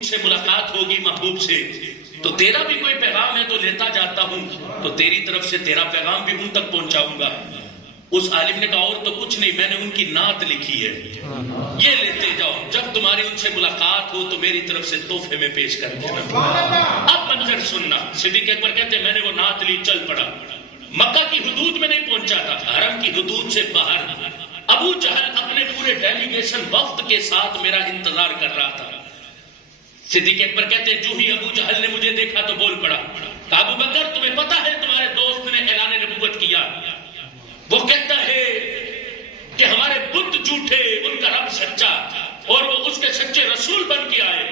سے ملاقات ہوگی محبوب سے تو تیرا بھی کوئی پیغام ہے تو لیتا جاتا ہوں، تو تیری طرف سے تیرا پیغام بھی ان تک پہنچاؤں گا۔ اس عالم نے کہا اور تو کچھ نہیں، میں نے ان کی نعت لکھی ہے، یہ لیتے جاؤ، جب تمہاری ان سے ملاقات ہو تو میری طرف سے تحفے میں پیش کر دینا۔ اب منظر سننا، صدیق اکبر کہتے ہیں میں نے وہ نعت لی، چل پڑا، مکہ کی حدود میں نہیں پہنچا تھا، حرم کی حدود سے باہر ابو جہل اپنے پورے ڈیلیگیشن وفد کے ساتھ میرا انتظار کر رہا تھا۔ صدیق اکبر کہتے ہیں جو ہی ابو جہل نے مجھے دیکھا تو بول پڑا، کہا ابو بکر تمہیں پتا ہے تمہارے دوست نے اعلان نبوت کیا، وہ کہتا ہے کہ ہمارے بت جھوٹے ان کا رب سچا اور وہ اس کے سچے رسول بن کے آئے۔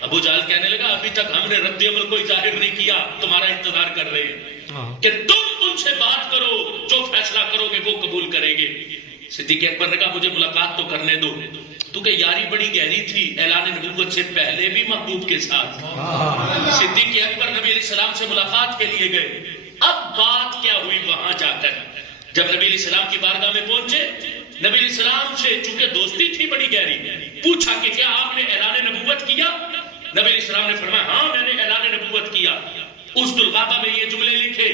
ابو جہل کہنے لگا ابھی تک ہم نے رد عمل کوئی ظاہر نہیں کیا، تمہارا انتظار کر رہے ہیں کہ تم ان سے بات کرو، جو فیصلہ کرو گے وہ قبول کریں گے۔ صدیق اکبر نے کہا مجھے ملاقات تو کرنے دو، تو کہ یاری بڑی گہری تھی اعلان نبوت سے پہلے بھی محبوب کے ساتھ۔ صدیق اکبر نبی علیہ السلام سے ملاقات کے لیے گئے۔ اب بات کیا ہوئی وہاں جا کر، جب نبی علیہ السلام کی بارگاہ میں پہنچے، نبی علیہ السلام سے چونکہ دوستی تھی بڑی گہری، پوچھا کہ کیا آپ نے اعلان نبوت کیا؟ نبی علیہ السلام نے فرمایا ہاں میں نے اعلان نبوت کیا۔ اس دلغابہ میں یہ جملے لکھے،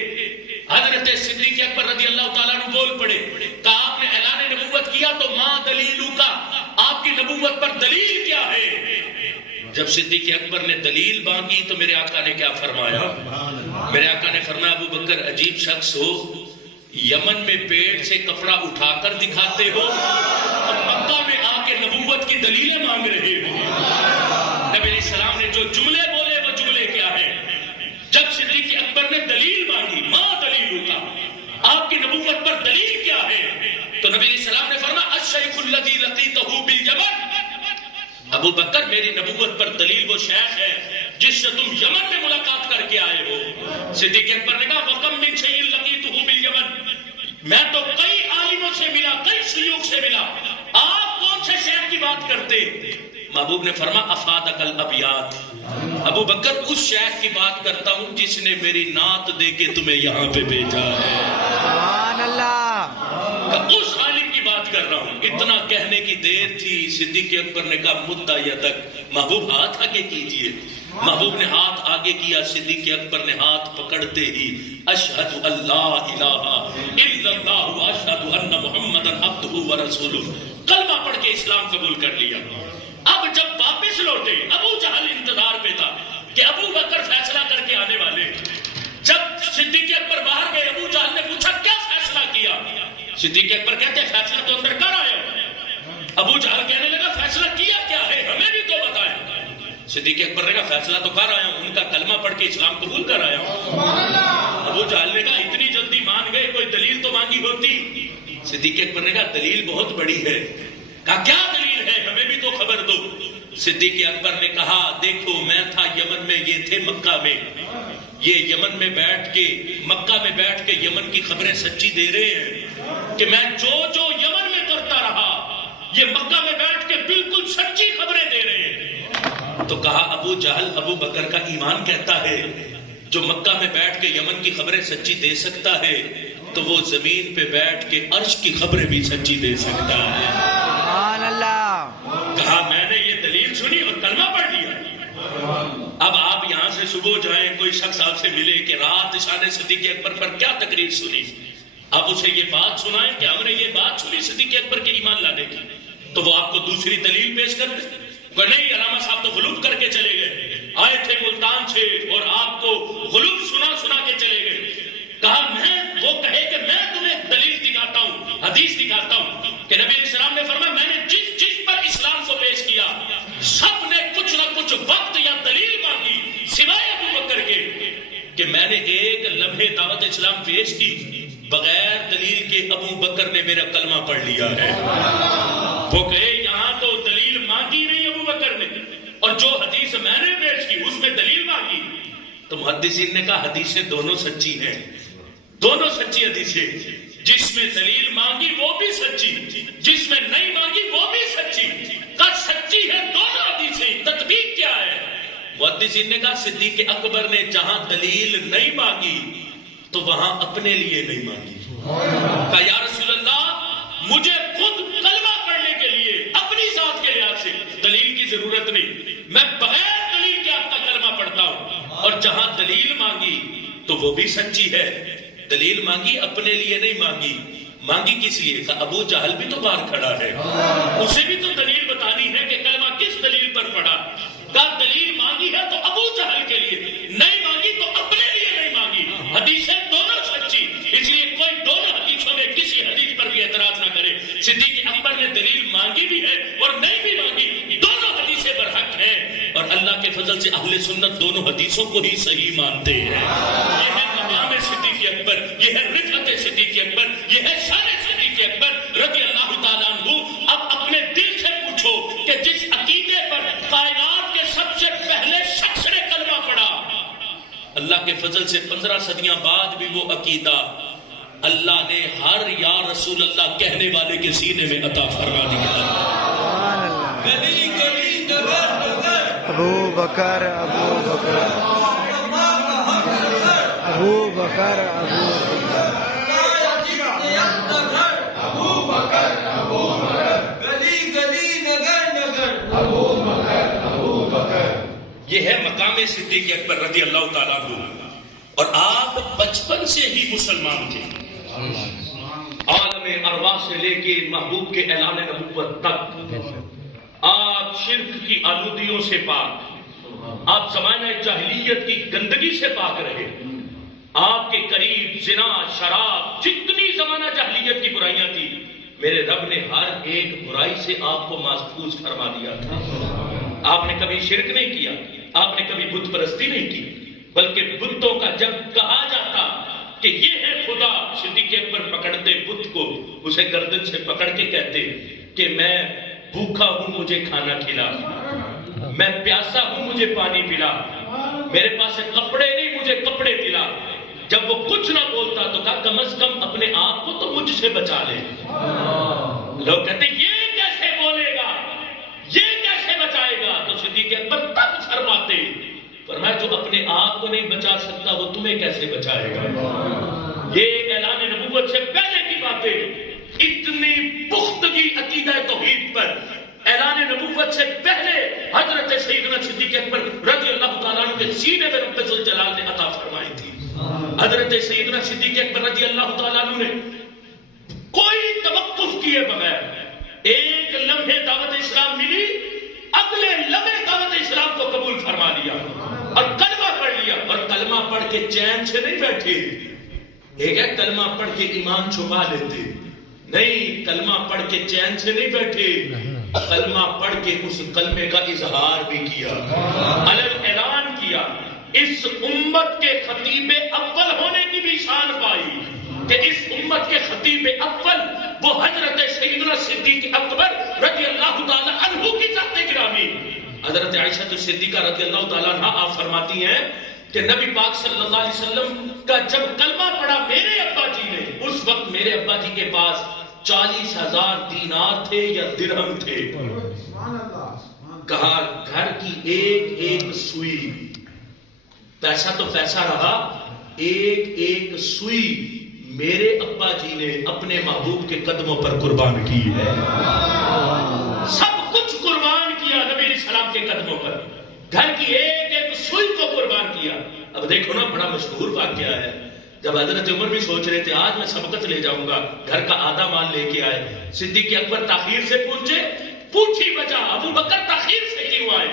حضرت صدیق اکبر رضی اللہ تعالیٰ عنہ بول پڑے، کہا آپ نے اعلان نبوت کیا تو ماں دلیلو کا، آپ کی نبوت پر دلیل کیا ہے؟ جب صدیق اکبر نے دلیل مانگی تو میرے آقا نے کیا فرمایا؟ میرے آقا نے فرمایا ابو بکر عجیب شخص ہو، یمن میں پیٹ سے کپڑا اٹھا کر دکھاتے ہو اور مکہ میں آ کے نبوت کی دلیلیں مانگ رہے ہو۔ نبی علیہ السلام نے جو جملے بولے وہ جملے کیا ہے؟ جب صدیق اکبر نے دلیل مانگی، ماں دلیلو کا، آپ کی نبوت پر دلیل کیا ہے؟ تو نبی علیہ السلام نے فرمایا الشیخ الذی لقیتہ بالیمن، ابو بکر میری نبوت پر دلیل وہ شیخ ہے جس سے تم یمن میں ملاقات کر کے آئے ہو۔ صدیق اکبر نے کہا وَکَمْ مِنْ شَیْءٍ لَقِیتُهُ بِالْیَمَنِ، میں تو کئی عالموں سے ملا، کئی شیوخ سے ملا، آپ کون سے شیخ کی بات کرتے؟ محبوب نے فرمایا افادک الابیات، ابو بکر اس شیخ کی بات کرتا ہوں جس نے میری نعت دے کے تمہیں یہاں پہ بھیجا ہے، سبحان اللہ، اس عالم کی بات کر رہا ہوں۔ اتنا کہنے کی دیر تھی، صدیق اکبر نے کہا مدعا یدک، محبوب ہاتھ آگے کیجئے۔ محبوب نے ہاتھ آگے کیا، صدیق اکبر نے ہاتھ پکڑتے ہی اشہد اللہ الہ الا اللہ واشہد ان محمدن عبدہ ورسولہ، کلمہ پڑھ کے اسلام قبول کر لیا۔ اب جب واپس لوٹے، ابو جہل انتظار پہ تھا کہ ابو بکر فیصلہ کر کے آنے والے۔ جب صدیق اکبر باہر گئے، ابو جہل نے پوچھا کیا فیصلہ کیا؟ صدیق اکبر کہتے ہیں فیصلہ تو اندر کر آئے ہو۔ ابو جہل کہنے لگا فیصلہ کیا کیا ہے ہمیں بھی تو بتائیں۔ صدیق اکبر نے کہا فیصلہ تو کر آیا ہوں، ان کا کلمہ پڑھ کے اسلام قبول کر آیا ہوں۔ ابو جہل نے کہا اتنی جلدی مان گئے، کوئی دلیل تو مانگی ہوتی۔ صدیق اکبر نے کہا دلیل بہت بڑی ہے۔ کہا کیا دلیل ہے ہمیں بھی تو خبر دو۔ صدیق اکبر نے کہا دیکھو میں تھا یمن میں، یہ تھے مکہ میں، یہ یمن میں بیٹھ کے، مکہ میں بیٹھ کے یمن کی خبریں سچی دے رہے ہیں کہ میں جو جو یمن میں کرتا رہا یہ مکہ میں بیٹھ کے بالکل سچی خبریں دے رہے ہیں۔ تو کہا ابو جہل ابو بکر کا ایمان کہتا ہے جو مکہ میں بیٹھ کے یمن کی خبریں سچی دے سکتا ہے تو وہ زمین پہ بیٹھ کے عرش کی خبریں بھی سچی دے سکتا ہے۔ سبحان اللہ، کہا میں نے یہ دلیل سنی اور کلمہ پڑھ لیا۔ اب آپ یہاں سے صبح جائیں، کوئی شخص آپ سے ملے کہ رات شان صدیق اکبر پر کیا تقریر سنی، آپ اسے یہ بات سنائیں کہ ہم نے یہ بات سنی صدیق اکبر کے ایمان لانے کی، تو وہ آپ کو دوسری دلیل پیش کر دے کہ نہیں علامہ صاحب تو غلوب کر کے چلے گئے، آئے تھے ملتان سے اور آپ کو غلوب سنا سنا کے چلے گئے۔ کہا میں وہ کہے کہ میں تمہیں دلیل دکھاتا ہوں، حدیث دکھاتا ہوں کہ نبی علیہ السلام نے فرمایا میں نے جس جس پر اسلام کو پیش کیا سب نے کچھ نہ کچھ وقت یا دلیل مانگی سوائے ابو بکر کے کہ میں نے ایک لمحے دعوت اسلام پیش کی بغیر دلیل کے ابو بکر نے میرا کلمہ پڑھ لیا ہے۔ وہ کہے یہاں تو دلیل مانگی نہیں ابو بکر نے، اور جو حدیث میں نے پیش کی اس میں دلیل مانگی۔ تو محدثین نے کہا حدیثیں دونوں سچی ہیں، دونوں سچی حدیثیں، جس میں دلیل مانگی وہ بھی سچی، جس میں نہیں مانگی وہ بھی سچی، قد سچی ہے دونوں حدیثیں، تطبیق کیا ہے؟ محدثین نے کہا صدیق اکبر نے جہاں دلیل نہیں مانگی تو وہاں اپنے لیے نہیں مانگی۔ کہا یا رسول اللہ مجھے خود کلمہ پڑھنے کے لیے اپنی ذات کے لحاظ سے دلیل کی ضرورت نہیں، میں بغیر جہاں دلیل مانگی تو وہ بھی سچی ہے. دلیل مانگی اپنے لیے نہیں مانگی. مانگی کس لیے؟ کہ ابو جہل بھی تو باہر کھڑا ہے, اسے بھی تو دلیل بتانی ہے کہ کلمہ کس دلیل پر پڑا. کہ دلیل مانگی ہے تو ابو جہل کے لیے, نہیں مانگی تو اپنے لیے نہیں مانگی. حدیثیں دونوں سچی, اس لیے کوئی دونوں حدیثوں میں کسی حدیث پر بھی اعتراض نہ کرے. صدیق اکبر نے دلیل مانگی بھی ہے اور نہیں بھی مانگی, دونوں حدیثیں برحق ہیں. اور اللہ کے فضل سے اہل سنت دونوں حدیثوں کو ہی صحیح مانتے ہیں. یہ ہے مقام صدیق اکبر, یہ ہے رفعت صدیق اکبر, یہ ہے شان صدیق اکبر رضی اللہ تعالیٰ عنہ. اب اپنے دل سے پوچھو کہ جس عقیدے پر کائنات کے سب سے پہلے شخص نے کلمہ پڑھا, اللہ کے فضل سے 15 صدیاں بعد بھی وہ عقیدہ اللہ نے ہر یا رسول اللہ کہنے والے کے سینے میں عطا فرما دیا. گلی گلی نگر نگر ابو بکر ابو بکر ابو بکر ابو بکر گلی گلی نگر نگر ابو بکر ابو بکر. یہ ہے مقام صدیق اکبر رضی اللہ تعالیٰ عنہ. اور آپ بچپن سے ہی مسلمان تھے, عالم ارواح سے لے کے محبوب کے اعلان نبوت تک. آپ شرک کی آلودیوں سے پاک, آپ زمانہ جاہلیت کی گندگی سے پاک رہے. آپ کے قریب زنا, شراب, جتنی زمانہ جاہلیت کی برائیاں تھی, میرے رب نے ہر ایک برائی سے آپ کو محفوظ فرما دیا تھا. آپ نے کبھی شرک نہیں کیا, آپ نے کبھی بت پرستی نہیں کی, بلکہ بتوں کا جب کہا جاتا کہ یہ ہے خدا, صدیق اکبر پکڑتے بت کو, اسے گردن سے پکڑ کے کہتے کہ میں بھوکا ہوں مجھے کھانا کھلا, میں پیاسا ہوں مجھے پانی پلا, میرے پاس کپڑے نہیں مجھے کپڑے دلا. جب وہ کچھ نہ بولتا تو کہا کم از کم اپنے آپ کو تو مجھ سے بچا لے. لوگ کہتے یہ کیسے بولے گا, یہ کیسے بچائے گا؟ تو صدیق اکبر تب فرماتے, فرمایا جو اپنے آپ کو نہیں بچا سکتا وہ تمہیں کیسے بچائے گا. یہ اعلان نبوت سے پہلے کی باتیں, اتنی پختگی عقیدہ توحید پر اعلان نبوت سے پہلے حضرت سیدنا صدیق اکبر رضی اللہ تعالیٰ عنہ کے سینے میں رب ذوالجلال نے عطا فرمائی تھی. حضرت سیدنا صدیق اکبر رضی اللہ تعالیٰ عنہ نے کوئی توقف کیے بغیر ایک لمحے دعوت اسلام ملی, اگلے لمحے دعوت اسلام کو قبول فرما لیا اور کلمہ پڑھ لیا. اور کلمہ پڑھ کے چین سے نہیں بیٹھے. ایک ہے کلمہ پڑھ کے ایمان چھپا لیتے, نہیں, کلمہ پڑھ کے چین سے نہیں بیٹھے, کلمہ پڑھ کے اس کلمے کا اظہار بھی کیا, علن اعلان کیا. اس امت کے خطیب اول ہونے کی بھی شان پائی کہ اس امت کے خطیب اول وہ حضرت سیدنا صدیق اکبر رضی اللہ تعالی عنہ کی ذات گرامی حضرت عائشہ صدیقہ رضی اللہ تعالی عنہ آپ فرماتی ہیں کہ نبی پاک صلی اللہ علیہ وسلم کا جب کلمہ پڑھا میرے ابا جی نے, اس وقت میرے ابا جی کے پاس 40,000 دینار تھے یا درہم تھے. کہا گھر کی ایک ایک سوئی, پیسہ تو پیسہ رہا, ایک ایک سوئی میرے ابا جی نے اپنے محبوب کے قدموں پر قربان کی ہے. سب کچھ قربان کیا نبی علیہ السلام کے قدموں پر, گھر کی ایک ایک سوئی کو قربان کیا. اب دیکھو نا, بڑا مشہور واقعہ ہے. جب حضرت عمر بھی سوچ رہے تھے آج میں سبقت لے جاؤں گا, گھر کا آدھا مال لے کے آئے. صدیق اکبر تاخیر سے پہنچے, پوچھی وجہ, ابو بکر تاخیر سے کیوں آئے؟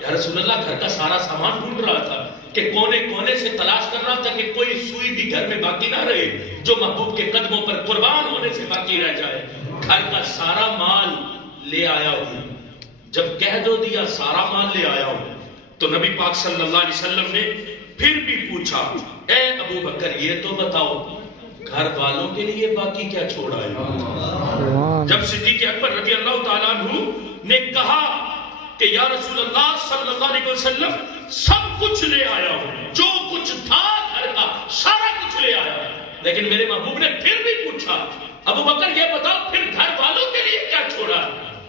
یا رسول اللہ گھر کا سارا سامان ڈھونڈ رہا تھا کہ کونے کونے سے تلاش کر رہا تھا کہ کوئی سوئی بھی گھر میں باقی نہ رہے جو محبوب کے قدموں پر قربان ہونے سے باقی رہ جائے. گھر کا سارا مال لے آیا ہوں. جب کہہ دو دیا سارا مال لے آیا ہوں تو نبی پاک صلی اللہ علیہ وسلم نے پھر بھی پوچھا, اے ابو بکر یہ تو بتاؤ گھر والوں کے لیے باقی کیا چھوڑا ہے؟ جب صدیق اکبر رضی اللہ تعالیٰ عنہ نے کہا کہ یا رسول اللہ صلی اللہ علیہ وسلم سب کچھ لے آیا ہوں, جو کچھ تھا گھر کا سارا کچھ لے آیا ہوں, لیکن میرے محبوب نے پھر بھی پوچھا ابو بکر یہ بتاؤ پھر گھر والوں کے لیے کیا چھوڑا؟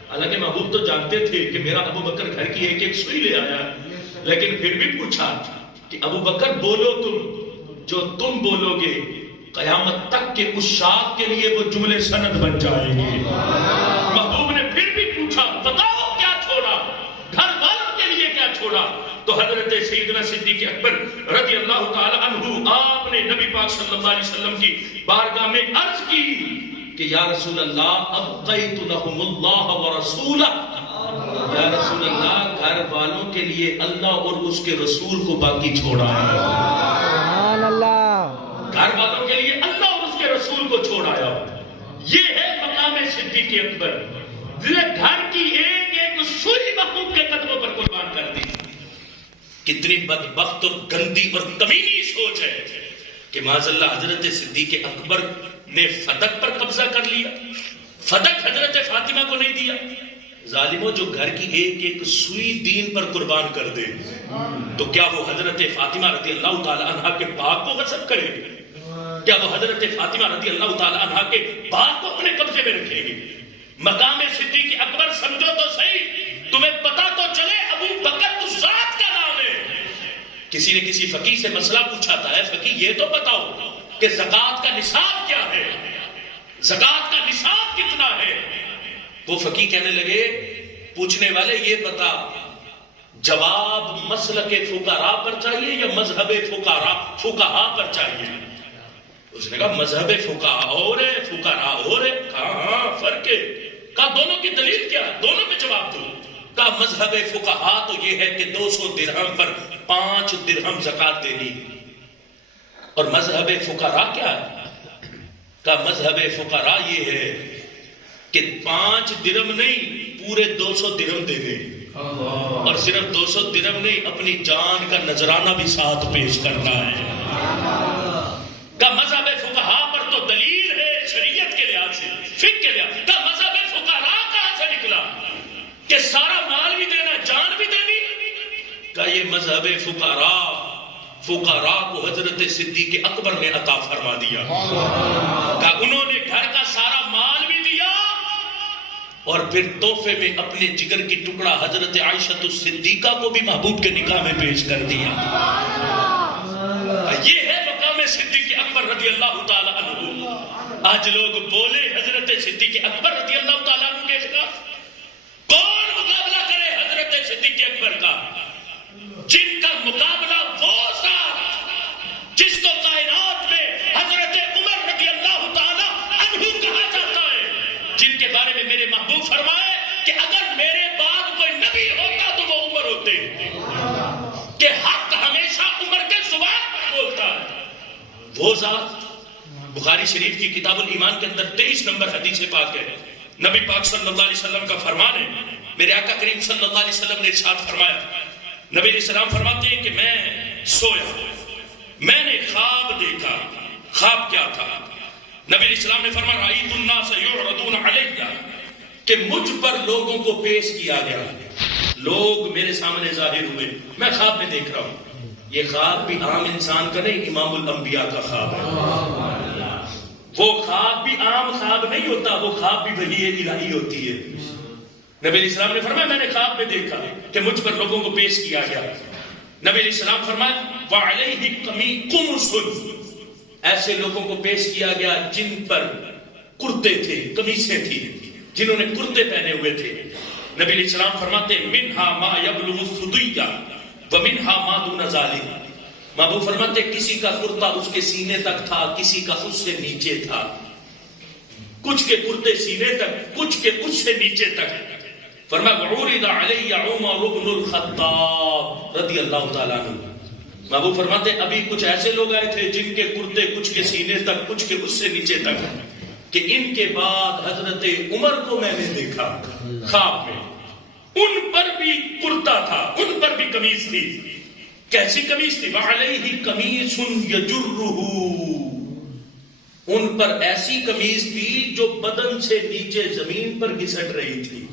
حالانکہ محبوب تو جانتے تھے کہ میرا ابو بکر گھر کی ایک ایک سوئی لے آیا, لیکن پھر بھی پوچھا کہ ابو بکر بولو تم, جو تم بولو گے قیامت تک کے اس شاخ کے لیے وہ جملے سند بن جائیں گے. محبوب نے پھر بھی پوچھا بتاؤ کیا چھوڑا, گھر والوں کے لیے کیا چھوڑا؟ تو حضرت سیدنا صدیق اکبر رضی اللہ تعالی عنہ آپ نے نبی پاک صلی اللہ علیہ وسلم کی بارگاہ میں عرض کی کہ یا رسول اللہ ابقیت لهم اللہ ورسولہ، یا رسول اللہ گھر والوں کے لیے اللہ اور اس کے رسول کو باقی چھوڑا ہے، سبحان اللہ، گھر والوں کے لیے اللہ اور اس کے رسول کو چھوڑایا۔ یہ ہے مقام صدیق اکبر، گھر کی ایک ایک سوئی محبوب کے قدموں پر قربان کر دی۔ کتنی بدبخت اور گندی اور کمینی سوچ ہے کہ معاذ اللہ حضرت صدیق اکبر نے فدق پر قبضہ کر لیا، فدق حضرت فاطمہ کو نہیں دیا۔ ظالموں، جو گھر کی ایک ایک سوئی دین پر قربان کر دے تو کیا وہ حضرت فاطمہ رضی اللہ تعالی عنہا کے باغ کو غصب کرے گی؟ کیا وہ حضرت فاطمہ رضی اللہ تعالی عنہا کے باغ کو اپنے قبضے میں رکھے گی؟ مقام صدیق اکبر سمجھو تو صحیح، تمہیں پتا تو چلے ابو بکر اس ذات کا نام ہے۔ کسی نے کسی فقیہ سے مسئلہ پوچھا تھا، ہے فقیہ یہ تو بتاؤ کہ زکوٰۃ کا نصاب کیا ہے، زکوٰۃ کا نصاب کتنا ہے؟ وہ فقیہ کہنے لگے پوچھنے والے یہ بتا جواب مسلک فقہاء پر چاہیے یا مذہب فقہاء پر چاہیے؟ اس نے کہا مذہب فقہاء اور ہے فقہاء اور ہے۔ کہا ہاں فرق ہے، کہا دونوں کی دلیل کیا؟ دونوں میں جواب دو۔ کہا مذہب فقہاء تو یہ ہے کہ 200 درہم پر 5 درہم زکوٰۃ دینی، اور مذہب فقہاء کیا ہے؟ کہا مذہب فقہاء یہ ہے کہ 5 درہم نہیں پورے 200 درہم دینے، اور صرف 200 درہم نہیں اپنی جان کا نذرانہ بھی ساتھ پیش کرنا ہے۔ کہ مذہب فقہاء پر تو دلیل ہے شریعت کے لحاظ سے، فقہ کے لحاظ سے۔ کہ مذہب فقہاء کہاں سے نکلا کہ سارا مال بھی دینا جان بھی دینی؟ کہ یہ مذہب فقہاء کو حضرت صدیق اکبر نے عطا فرما دیا، کہ انہوں نے گھر کا سارا مال بھی دیا اور پھر تحفے میں اپنے جگر کی ٹکڑا حضرت عائشہ الصدیقہ کو بھی محبوب کے نکاح میں پیش کر دیا۔ یہ ہے مقام صدیق اکبر رضی اللہ تعالی عنہ۔ آج لوگ بولے حضرت صدیق اکبر رضی اللہ تعالی عنہ کے خلاف، کون مقابلہ کرے حضرت صدیق اکبر کا؟ جن کا مقابلہ وہ ذات جس کو کائنات میں حضرت عمر رضی اللہ تعالی عنہ کہا جاتا ہے، جن کے بارے میں میرے محبوب فرمائے کہ اگر میرے بعد کوئی نبی ہوتا تو وہ عمر ہوتے، کہ حق ہمیشہ عمر کے زبان پر بولتا ہے۔ وہ ذات بخاری شریف کی کتاب الایمان کے اندر 23 نمبر حدیث پاک ہے، نبی پاک صلی اللہ علیہ وسلم کا فرمان ہے، میرے آقا کریم صلی اللہ علیہ وسلم نے ارشاد فرمایا، نبی علیہ السلام فرماتے ہیں کہ میں سویا، میں نے خواب دیکھا۔ خواب کیا تھا؟ نبی علیہ السلام نے فرمایا رأیت الناس یعرضون علیہ، کہ مجھ پر لوگوں کو پیش کیا گیا، لوگ میرے سامنے ظاہر ہوئے، میں خواب میں دیکھ رہا ہوں۔ یہ خواب بھی عام انسان کا نہیں، امام الانبیاء کا خواب ہے۔ وہ خواب بھی عام خواب نہیں ہوتا، وہ خواب بھی وحی الہی ہوتی ہے۔ نبی علیہ السلام نے فرمایا میں نے خواب میں دیکھا کہ مجھ پر لوگوں کو پیش کیا گیا۔ نبی علیہ السلام فرمایا وَعَلَيْهِ قُمُصٌ، ایسے لوگوں کو پیش کیا گیا جن پر کرتے تھے، قمیصیں تھی، جنہوں نے کرتے پہنے ہوئے تھے۔ نبی علیہ السلام فرماتے مِنْهَا مَا يَبْلُغُ الثُّدُيَّ وَمِنْهَا مَا دُونَ ذَلِكَ، محبوب فرماتے کسی کا کرتا اس کے سینے تک تھا، کسی کا اس سے نیچے تھا، کچھ کے کرتے سینے تک، کچھ کے اس سے نیچے تک۔ فرمایا وعرض علی عمر بن الخطاب رضی اللہ تعالیٰ عنہ، محبوب فرماتے ابھی کچھ ایسے لوگ آئے تھے جن کے کرتے کچھ کے سینے تک، کچھ کے اس سے نیچے تک، کہ ان کے بعد حضرت عمر کو میں نے دیکھا خواب میں، ان پر بھی کرتا تھا، ان پر بھی قمیص تھی۔ کیسی قمیص تھی؟ وعلیہ قمیص یجرہ، ان پر ایسی قمیص تھی جو بدن سے نیچے زمین پر گھسٹ رہی تھی۔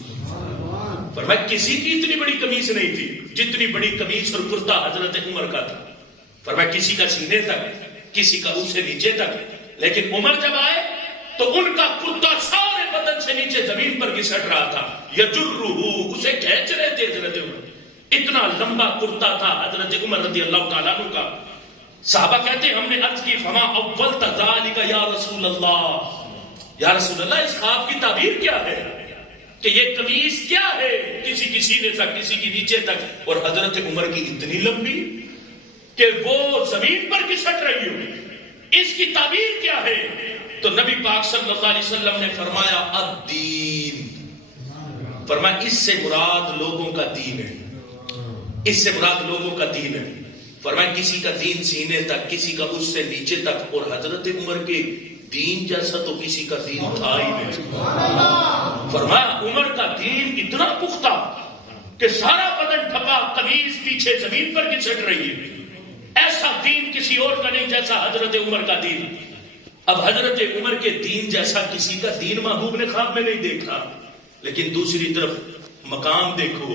فرمایا کسی کی اتنی بڑی قمیص نہیں تھی جتنی بڑی قمیص اور کرتا حضرت عمر کا تھا۔ فرمایا کسی کا سینے تک، کسی کا اس سے نیچے تک، لیکن عمر جب آئے تو ان کا کرتا سارے بدن سے نیچے زمین پر گھسٹ رہا تھا۔ یجرہ، اسے کھینچ رہے تھے حضرت عمر، اتنا لمبا کرتا تھا حضرت عمر رضی اللہ تعالیٰ عنہ کا۔ صحابہ کہتے ہیں ہم نے عرض کی فما اولت ذالک یا رسول اللہ، یا رسول اللہ اس خواب کی تعبیر کیا ہے؟ کہ یہ قمیص کیا ہے، کسی کی سینے تک، کسی کی نیچے تک، اور حضرت عمر کی اتنی لمبی کہ وہ زمین پر گھسٹ رہی ہو، اس کی تعبیر کیا ہے؟ تو نبی پاک صلی اللہ علیہ وسلم نے فرمایا الدین، فرمایا اس سے مراد لوگوں کا دین ہے، اس سے مراد لوگوں کا دین ہے۔ فرمایا کسی کا دین سینے تک، کسی کا اس سے نیچے تک، اور حضرت عمر کے دین جیسا تو کسی کا دین تھا ہی نہیں۔ فرمایا عمر کا دین اتنا پختہ کہ سارا بدن ڈھکا، قمیص پیچھے زمین پر گھسٹ رہی ہے، ایسا دین کسی اور کا نہیں جیسا حضرت عمر کا دین۔ اب حضرت عمر کے دین جیسا کسی کا دین محبوب نے خواب میں نہیں دیکھا، لیکن دوسری طرف مقام دیکھو،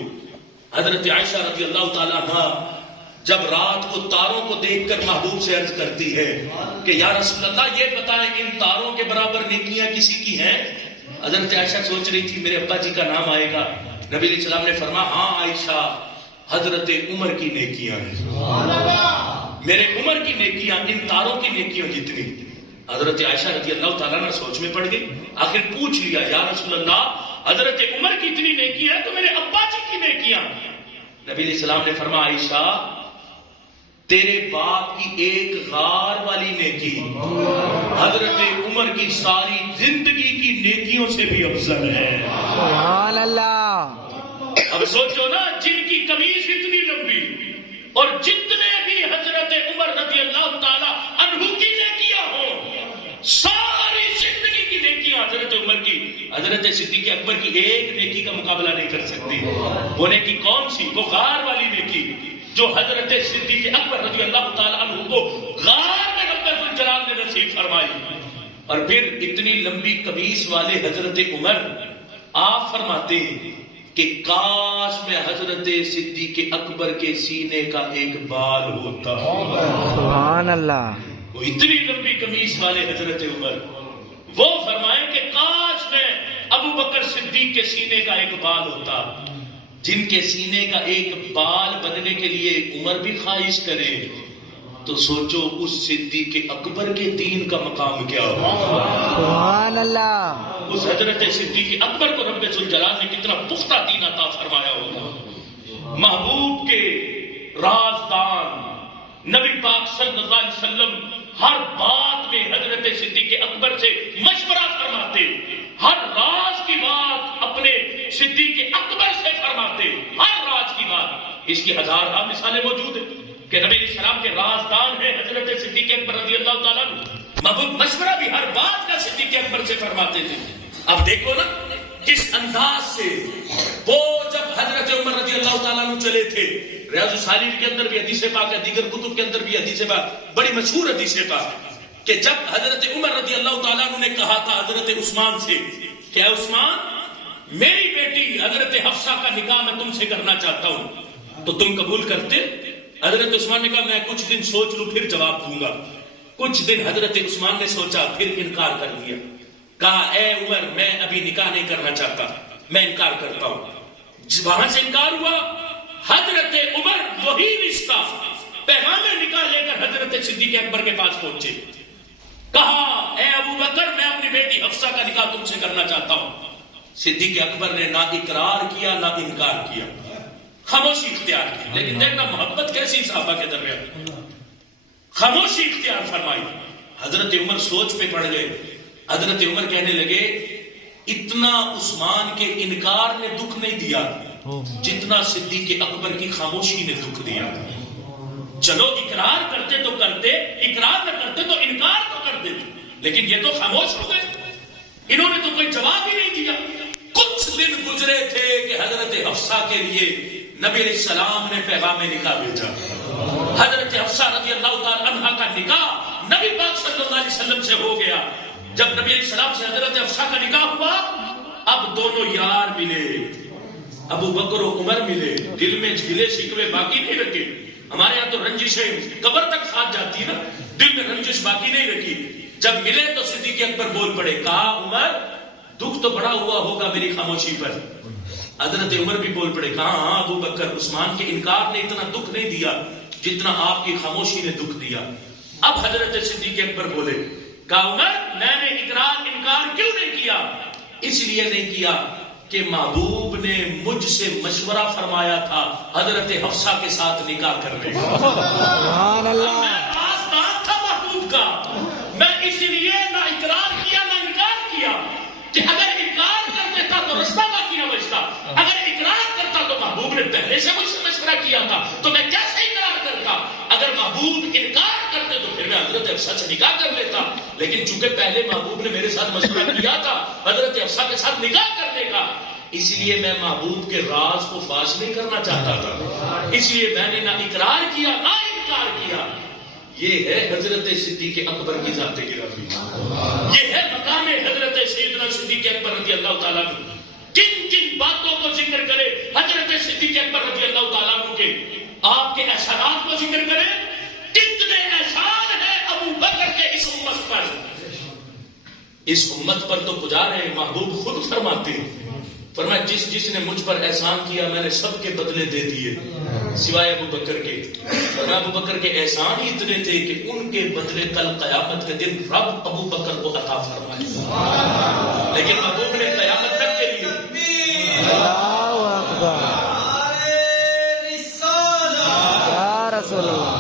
حضرت عائشہ رضی اللہ تعالیٰ عنہ جب رات کو تاروں کو دیکھ کر محبوب سے عرض کرتی ہے کہ یا رسول اللہ یہ بتائیں ان تاروں کے برابر نیکیاں کسی کی ہیں؟ حضرت عائشہ سوچ رہی تھی میرے ابا جی کا نام آئے گا، نبی علیہ السلام نے فرمایا ہاں عائشہ، حضرت عمر کی نیکیاں ہیں، میرے عمر کی نیکیاں ان تاروں کی نیکیوں جتنی۔ حضرت عائشہ رضی اللہ تعالیٰ نے سوچ میں پڑ گئی، آخر پوچھ لیا یا رسول اللہ حضرت عمر کی اتنی نیکی ہے تو میرے ابا جی کی نیکیاں؟ نبی علیہ السلام نے فرمایا عائشہ تیرے باپ کی ایک غار والی نیکی حضرت عمر کی ساری زندگی کی نیکیوں سے بھی افضل ہے۔ سبحان اللہ۔ اب سوچو نا، جن کی قمیص اتنی لمبی اور جتنے بھی حضرت عمر رضی اللہ تعالی عنہ کی نیکیاں ہوں، ساری زندگی کی نیکیاں حضرت عمر کی، حضرت صدیق اکبر کی ایک نیکی کا مقابلہ نہیں کر سکتی۔ وہ نیکی کون سی؟ وہ غار والی نیکی جو حضرت صدیق اکبر رضی اللہ تعالی عنہ کو غار میں رب ذوالجلال نے نصیب فرمائی۔ اور پھر اتنی لمبی قمیص والے حضرت عمر، آپ فرماتے ہیں کہ کاش میں حضرت صدیق اکبر کے سینے کا ایک بال ہوتا۔ سبحان اللہ۔ وہ اتنی لمبی قمیص والے حضرت عمر، وہ فرمائیں کہ کاش میں ابو بکر صدیق کے سینے کا ایک بال ہوتا۔ جن کے سینے کا ایک بال بننے کے لیے عمر بھی خواہش کرے تو سوچو اس صدیق اکبر کے دین کا مقام کیا ہوگا۔ سبحان اللہ۔ اس حضرت صدیق اکبر کو رب ذوالجلال نے کتنا پختہ دین عطا فرمایا ہوگا۔ محبوب کے رازدان نبی پاک صلی اللہ علیہ وسلم ہر بات میں حضرت صدیق اکبر سے مشورہ فرماتے، ہر راز کی بات اپنے صدیق اکبر سے فرماتے، ہر راز کی بات۔ اس کی ہزارہ مثالیں موجود ہیں کہ نبی علیہ السلام کے رازدان ہیں حضرت صدیق اکبر رضی اللہ تعالیٰ عنہ، محبوب مشورہ بھی ہر بات کا صدیق اکبر سے فرماتے تھے۔ اب دیکھو نا کس انداز سے وہ جب حضرت عمر رضی اللہ تعالیٰ عنہ چلے تھے، ریاض الصالحین کے اندر بھی حدیث پاک ہے، دیگر کتب کے اندر بھی حدیث پاک، بڑی مشہور حدیث پاک، کہ جب حضرت عمر رضی اللہ تعالیٰ عنہ نے کہا تھا حضرت عثمان سے کہ اے عثمان میری بیٹی حضرت حفصہ کا نکاح میں تم سے کرنا چاہتا ہوں تو تم قبول کرتے؟ حضرت عثمان نے کہا میں کچھ دن سوچ لوں پھر جواب دوں گا۔ کچھ دن حضرت عثمان نے سوچا پھر انکار کر دیا، کہا اے عمر میں ابھی نکاح نہیں کرنا چاہتا، میں انکار کرتا ہوں۔ وہاں سے انکار ہوا، حضرت عمر وہی رشتہ پیغام نکاح لے کر حضرت صدیق اکبر کے پاس پہنچے، کہا اے ابو بکر میں اپنی بیٹی حفصہ کا نکاح تم سے کرنا چاہتا ہوں۔ صدیق اکبر نے نہ اقرار کیا نہ انکار کیا، خاموشی اختیار کی۔ لیکن دیکھنا محبت کیسی صحابہ کے درمیان، خاموشی اختیار فرمائی۔ حضرت عمر سوچ پہ پڑ گئے، حضرت عمر کہنے لگے اتنا عثمان کے انکار نے دکھ نہیں دیا جتنا صدیق اکبر کی خاموشی نے دکھ دیا۔ چلو اقرار کرتے تو کرتے، اقرار نہ کرتے تو انکار تو کر دیتے، لیکن یہ تو خاموش ہو گئے، انہوں نے تو کوئی جواب ہی نہیں دیا۔ کچھ دن گزرے تھے کہ حضرت حفصہ کے لیے نبی علیہ السلام نے پیغام نکاح بھیجا۔ حضرت حفصہ رضی اللہ تعالی عنہا کا نکاح نبی پاک صلی اللہ علیہ وسلم سے ہو گیا۔ جب نبی علیہ السلام سے حضرت حفصہ کا نکاح ہوا، اب دونوں یار ملے، ابو بکر و عمر ملے، دل میں گلے شکوے باقی نہیں رکھے۔ ہمارے یہاں تو رنجشیں قبر تک ساتھ جاتی ہے نا، دل میں رنجش باقی نہیں رکھی۔ جب ملے تو صدیق اکبر بول پڑے، کہا عمر دکھ تو بڑا ہوا ہوگا میری خاموشی پر۔ حضرت عمر بھی بول پڑے، کہا ہاں ابو بکر، عثمان کے انکار نے اتنا دکھ نہیں دیا جتنا آپ کی خاموشی نے دکھ دیا۔ اب حضرت صدیق اکبر بولے، کہا عمر میں نے اقرار انکار کیوں نہیں کیا؟ اس لیے نہیں کیا کہ کہ محبوب نے مجھ سے مشورہ فرمایا تھا حضرت حفصہ کے ساتھ نکاح کرنے کا. سبحان اللہ. میں پاس بات تھا محبوب کا، میں اس لیے نہ اقرار کیا نہ انکار کیا کہ اگر انکار کر دیتا تو رستہ باقی نہ بچتا، اگر اقرار کرتا تو محبوب نے پہلے سے مجھ سے مشورہ کیا تھا تو میں کیسے اقرار کرتا. اگر محبوب انکار کرتے تو پھر میں حضرت حفصہ سے نکاح کر لیتا، لیکن چونکہ پہلے محبوب نے میرے ساتھ مشورہ کیا تھا حضرت حفصہ کے ساتھ نکاح کرنے کا، اس لیے میں محبوب کے راز کو فاش نہیں کرنا چاہتا تھا، اس لیے میں نے نہ اقرار کیا نہ انکار کیا. یہ ہے حضرت صدیق اکبر کی ذات گرامی، یہ ہے مقام حضرت سیدنا صدیق اکبر رضی اللہ تعالیٰ عنہ. کن کن باتوں کو ذکر کرے حضرت صدیق اکبر رضی اللہ تعالیٰ عنہ کے، آپ کے احسانات کو ذکر کرے. کتنے احسان ہیں ابو بکر کے اس امت پر. اس امت پر تو گزار ہے، محبوب خود فرماتے ہیں، فرمایا جس جس نے مجھ پر احسان کیا میں نے سب کے بدلے دے دیے سوائے ابو بکر کے. فرمایا ابو بکر کے احسان ہی اتنے تھے کہ ان کے بدلے کل قیامت کے دن رب ابو بکر کو عطا فرمائے. لیکن محبوب نے قیامت تک کے لیے اللہ اکبر. یا رسول اللہ.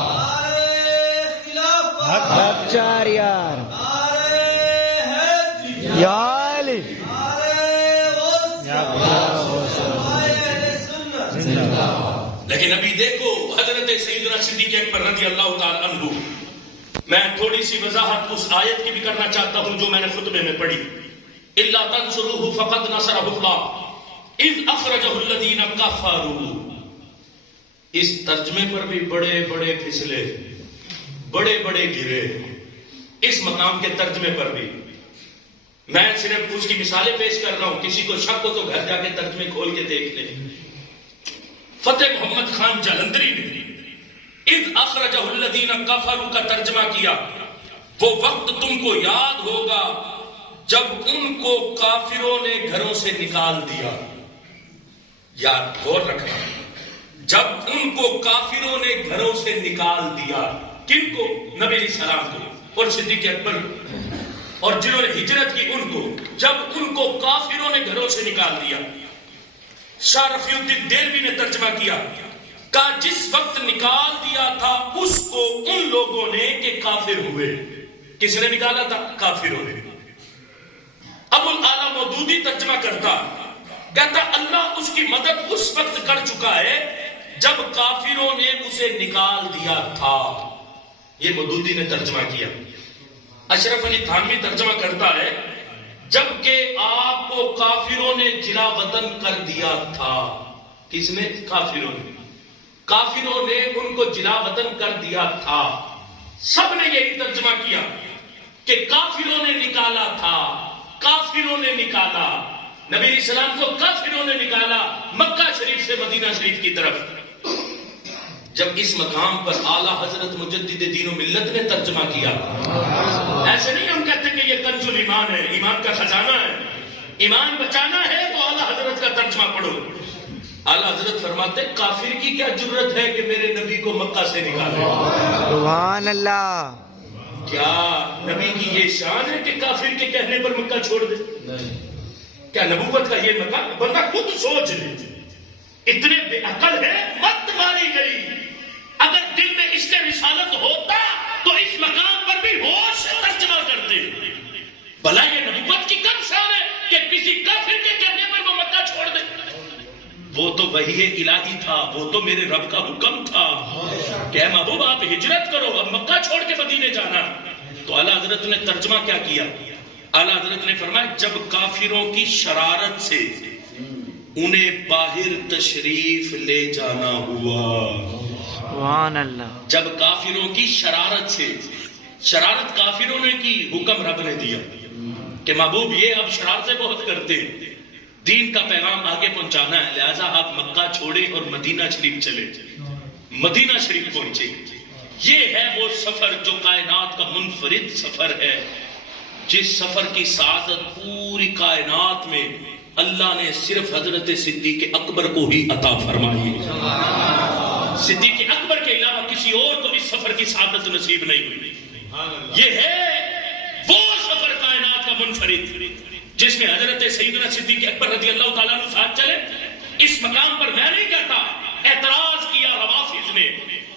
حق چار یار. یا علی. لیکن ابھی دیکھو حضرت سیدنا صدیق اکبر رضی اللہ تعالی عنہ. میں تھوڑی سی وضاحت اس آیت کی بھی کرنا چاہتا ہوں جو میں نے خطبے میں پڑھی. الا تنصروه فقد نصره الله اذ اخرجه الذين كفروا. اس ترجمے پر بھی بڑے بڑے پھسلے، بڑے بڑے گرے. اس مقام کے ترجمے پر بھی میں صرف اس کی مثالیں پیش کر رہا ہوں، کسی کو شک ہو تو گھر جا کے ترجمے کھول کے دیکھ لیں. فتح محمد خان جلندری نے اذ اخرجہ الذین کفروا کا ترجمہ کیا. وہ وقت تم کو یاد ہوگا جب ان کو کافروں نے گھروں سے نکال دیا. یاد غور رکھنا، جب ان کو کافروں نے گھروں سے نکال دیا. کن کو؟ نبی علیہ السلام کو اور صدیق اکبر اور جنہوں نے ہجرت کی ان کو. جب ان کو کافروں نے گھروں سے نکال دیا. شاہ رفیع الدین دہلوی نے ترجمہ کیا کہ جس وقت نکال دیا تھا اس کو ان لوگوں نے کہ کافر ہوئے. کس نے نکالا تھا؟ کافروں نے. ابو الاعلی مودودی ترجمہ کرتا، کہتا اللہ اس کی مدد اس وقت کر چکا ہے جب کافروں نے اسے نکال دیا تھا. یہ مودودی نے ترجمہ کیا. اشرف علی تھانوی ترجمہ کرتا ہے جبکہ آپ کو کافروں نے جلا وطن کر دیا تھا. کس نے؟ کافروں نے. کافروں نے ان کو جلا وطن کر دیا تھا. سب نے یہی ترجمہ کیا کہ کافروں نے نکالا تھا، کافروں نے نکالا. نبی علیہ السلام کو کافروں نے نکالا مکہ شریف سے مدینہ شریف کی طرف. جب اس مقام پر اعلیٰ حضرت مجدد دین و ملت نے ترجمہ کیا، ایسے نہیں ہم کہتے کہ یہ کنز الایمان ہے، ایمان کا خزانہ ہے، ایمان بچانا ہے تو اعلیٰ حضرت کا ترجمہ پڑھو. اعلیٰ حضرت فرماتے کافر کی کیا جرت ہے کہ میرے نبی کو مکہ سے نکالے. سبحان اللہ. کیا نبی کی یہ شان ہے کہ کافر کے کہنے پر مکہ چھوڑ دے؟ کیا نبوت کا یہ مقام؟ بندہ خود سوچ لے. اتنے بے عقل ہے، مت ماری گئی. اگر دل میں اس کے رسالت ہوتا تو اس مقام پر بھی ہوش سے ترجمہ کرتے. بھلا یہ نبوت کی کم شان ہے کہ کسی کافر کے کہنے پر وہ مکہ چھوڑ دے؟ وہ تو وحی الہی تھا، وہ تو میرے رب کا حکم تھا کہ اے محبوب آپ ہجرت کرو، اب مکہ چھوڑ کے مدینے جانا. تو اعلیٰ حضرت نے ترجمہ کیا کیا؟ اعلیٰ حضرت نے فرمایا جب کافروں کی شرارت سے انہیں باہر تشریف لے جانا ہوا. سبحان اللہ. جب کافروں کی شرارت سے، شرارت کافروں نے کی، حکم رب نے دیا کہ محبوب یہ اب شرارتیں بہت کرتے، دین کا پیغام آگے پہنچانا ہے، لہذا آپ مکہ چھوڑے اور مدینہ شریف چلے. مدینہ شریف پہنچے. یہ ہے وہ سفر جو کائنات کا منفرد سفر ہے، جس سفر کی سعادت پوری کائنات میں اللہ نے صرف حضرت صدیق اکبر کو ہی عطا فرمائی. صدیق اکبر کے علاوہ کسی اور کو اس سفر کی سعادت نصیب نہیں ہوئی. یہ ہے وہ سفر کائنات کا منفرد جس میں حضرت سیدنا صدیق اکبر رضی اللہ تعالیٰ عنہ ساتھ چلے. اس مقام پر میں نہیں کہتا، اعتراض کیا روافض نے.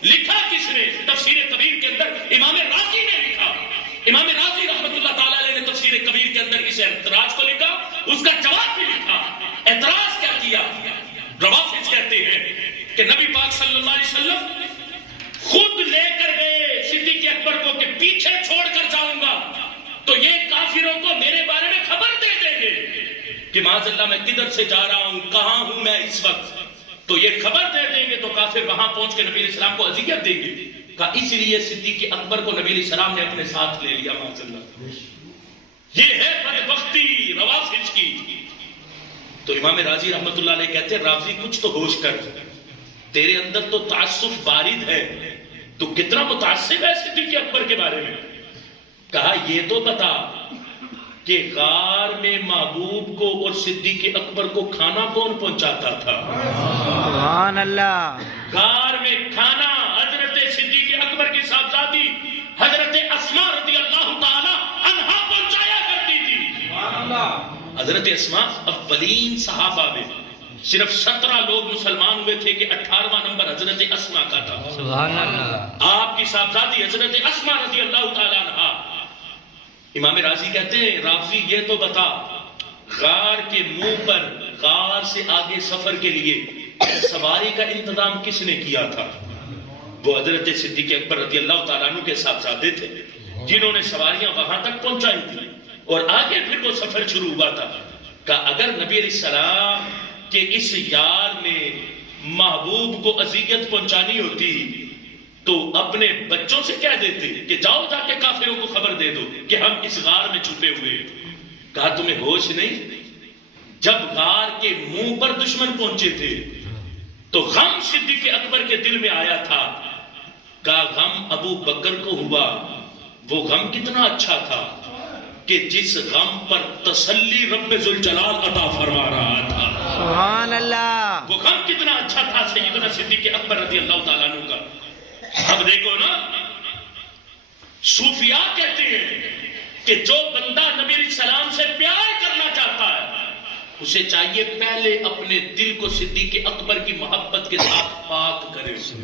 لکھا کس نے؟ تفسیر کبیر کے اندر امام رازی نے لکھا. امام رازی رحمت اللہ تعالیٰ علیہ نے تفسیر کبیر کے اندر اس اعتراض کو لکھا، اس کا جواب بھی لکھا. اعتراض کیا کیا؟ روافض کہتے ہیں کہ نبی پاک صلی اللہ علیہ وسلم خود لے کر گئے صدیق اکبر کو کہ پیچھے چھوڑ کر جاؤں گا تو یہ کافروں کو میرے بارے میں خبر دے دیں گے کہ معاذ اللہ میں کدھر سے جا رہا ہوں، کہاں ہوں میں اس وقت. تو یہ خبر دے دیں گے تو کافر وہاں پہنچ کے نبی علیہ السلام کو اذیت دیں گے. کہا اس لیے صدیق اکبر کو نبی علیہ السلام نے اپنے ساتھ لے لیا. معاذ اللہ، یہ ہے بدبختی روافض کی. تو امام راضی رحمت اللہ علیہ کہتے ہیں راضی کچھ تو ہوش کر، تیرے اندر تو تعصب وارد ہے، تو کتنا متعصب ہے صدیق اکبر کے بارے میں. کہا یہ تو بتا کہ غار میں محبوب کو اور صدیق اکبر کو کھانا کون پہنچاتا تھا؟ سبحان اللہ. غار میں کھانا حضرت صدیق اکبر کی صاحبزادی حضرت اسماء رضی اللہ تعالی عنہا پہنچایا کرتی تھی. حضرت اسماء اولین صحابہ میں صرف 17 لوگ مسلمان ہوئے تھے کہ 18واں نمبر حضرت اسماء کا تھا. سبحان اللہ. آپ کی صاحبزادی حضرت اسماء رضی اللہ تعالی عنہا. امام راضی کہتے ہیں راضی یہ تو بتا غار کے منہ پر غار سے آگے سفر کے لیے سواری کا انتظام کس نے کیا تھا؟ وہ حضرت صدیق اکبر رضی اللہ تعالیٰ عنہ کے صاحبزادے تھے جنہوں نے سواریاں وہاں تک پہنچائی تھی اور آگے پھر وہ سفر شروع ہوا تھا. کہ اگر نبی علیہ السلام کے اس یار نے محبوب کو اذیت پہنچانی ہوتی تو اپنے بچوں سے کہہ دیتے کہ جاؤ جا کے کافروں کو خبر دے دو کہ ہم اس غار میں چھپے ہوئے. کہا تمہیں ہوش نہیں؟ جب غار کے منہ پر دشمن پہنچے تھے تو غم صدیق اکبر کے دل میں آیا تھا. کہا غم ابو بکر کو ہوا، وہ غم کتنا اچھا تھا کہ جس غم پر تسلی رب ذوالجلال عطا فرما رہا تھا. سبحان اللہ. وہ غم کتنا اچھا تھا سیدنا صدیق اکبر رضی اللہ تعالیٰ عنہ کا. اب دیکھو نا، صوفیاء کہتے ہیں کہ جو بندہ نبی علیہ السلام سے پیار کرنا چاہتا ہے اسے چاہیے پہلے اپنے دل کو صدیق اکبر کی محبت کے ساتھ پاک کرے.